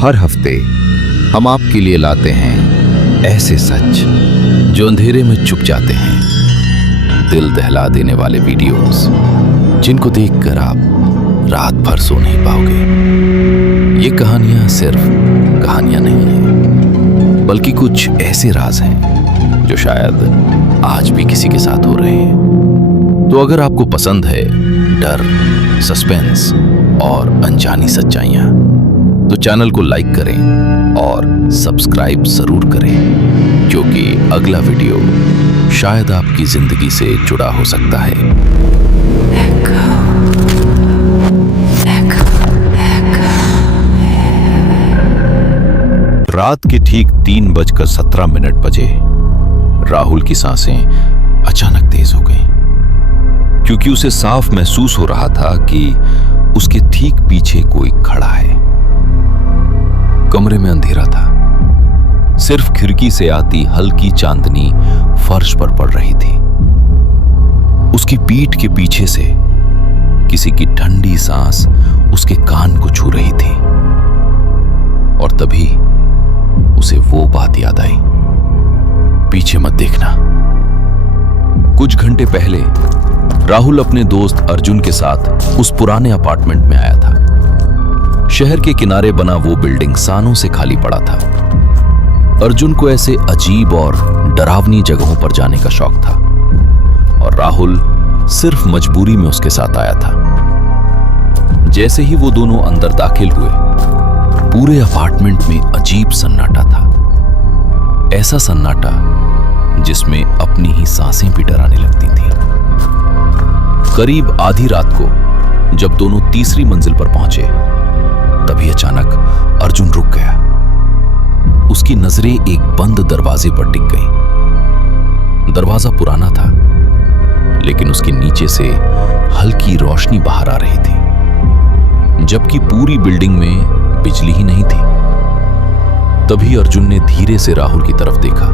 हर हफ्ते हम आपके लिए लाते हैं ऐसे सच जो अंधेरे में छुप जाते हैं, दिल दहला देने वाले वीडियोस जिनको देखकर आप रात भर सो नहीं पाओगे। ये कहानियां सिर्फ कहानियां नहीं हैं, बल्कि कुछ ऐसे राज हैं जो शायद आज भी किसी के साथ हो रहे हैं। तो अगर आपको पसंद है डर, सस्पेंस और अनजानी सच्चाइयां, तो चैनल को लाइक करें और सब्सक्राइब जरूर करें, क्योंकि अगला वीडियो शायद आपकी जिंदगी से जुड़ा हो सकता है। रात के ठीक 3:17 बजे राहुल की सांसें अचानक तेज हो गईं, क्योंकि उसे साफ महसूस हो रहा था कि उसके ठीक पीछे कोई खड़ा है। कमरे में अंधेरा था, सिर्फ खिड़की से आती हल्की चांदनी फर्श पर पड़ रही थी। उसकी पीठ के पीछे से किसी की ठंडी सांस उसके कान को छू रही थी, और तभी उसे वो बात याद आई, पीछे मत देखना। कुछ घंटे पहले राहुल अपने दोस्त अर्जुन के साथ उस पुराने अपार्टमेंट में आया था। शहर के किनारे बना वो बिल्डिंग सालों से खाली पड़ा था। अर्जुन को ऐसे अजीब और डरावनी जगहों पर जाने का शौक था, और राहुल सिर्फ मजबूरी में उसके साथ आया था। जैसे ही वो दोनों अंदर दाखिल हुए, पूरे अपार्टमेंट में अजीब सन्नाटा था। ऐसा सन्नाटा जिसमें अपनी ही सांसें भी डराने लगती थी। करीब आधी रात को जब दोनों तीसरी मंजिल पर पहुंचे, तभी अचानक अर्जुन रुक गया। उसकी नजरें एक बंद दरवाजे पर टिक गईं। दरवाजा पुराना था, लेकिन उसके नीचे से हल्की रोशनी बाहर आ रही थी, जबकि पूरी बिल्डिंग में बिजली ही नहीं थी। तभी अर्जुन ने धीरे से राहुल की तरफ देखा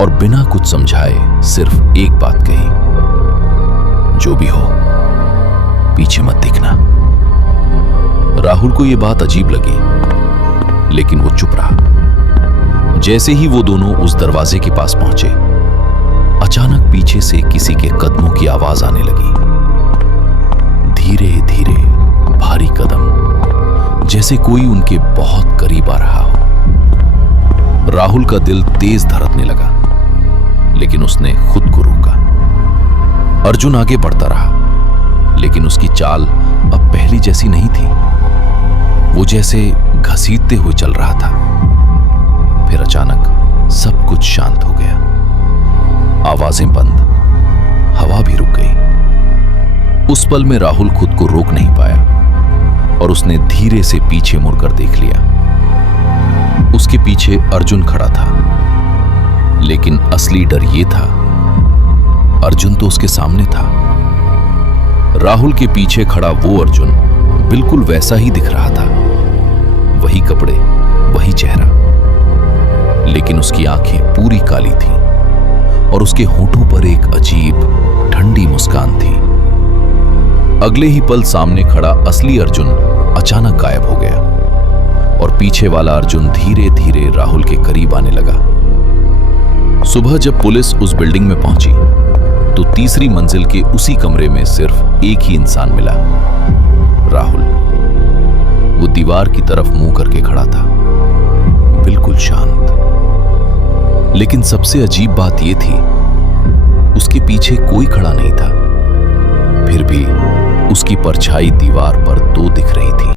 और बिना कुछ समझाए सिर्फ एक बात कही, जो भी हो पीछे मत देखना। राहुल को यह बात अजीब लगी, लेकिन वो चुप रहा। जैसे ही वो दोनों उस दरवाजे के पास पहुंचे, अचानक पीछे से किसी के कदमों की आवाज आने लगी। धीरे धीरे भारी कदम, जैसे कोई उनके बहुत करीब आ रहा हो। राहुल का दिल तेज धड़कने लगा, लेकिन उसने खुद को रोका। अर्जुन आगे बढ़ता रहा, लेकिन उसकी चाल अब पहली जैसी नहीं थी। वो जैसे घसीटते हुए चल रहा था। फिर अचानक सब कुछ शांत हो गया। आवाजें बंद, हवा भी रुक गई। उस पल में राहुल खुद को रोक नहीं पाया, और उसने धीरे से पीछे मुड़कर देख लिया। उसके पीछे अर्जुन खड़ा था, लेकिन असली डर ये था, अर्जुन तो उसके सामने था। राहुल के पीछे खड़ा वो अर्जुन बिल्कुल वैसा ही दिख रहा था। वही कपड़े, वही चेहरा, लेकिन उसकी आंखें पूरी काली थीं, और उसके होठों पर एक अजीब ठंडी मुस्कान थी। अगले ही पल सामने खड़ा असली अर्जुन अचानक गायब हो गया, और पीछे वाला अर्जुन धीरे धीरे राहुल के करीब आने लगा। सुबह जब पुलिस उस बिल्डिंग में पहुंची, तो तीसरी मंजिल के उसी कमरे में सिर्फ एक ही इंसान मिला, राहुल। वो दीवार की तरफ मुंह करके खड़ा था, बिल्कुल शांत। लेकिन सबसे अजीब बात यह थी, उसके पीछे कोई खड़ा नहीं था, फिर भी उसकी परछाई दीवार पर दो दिख रही थी।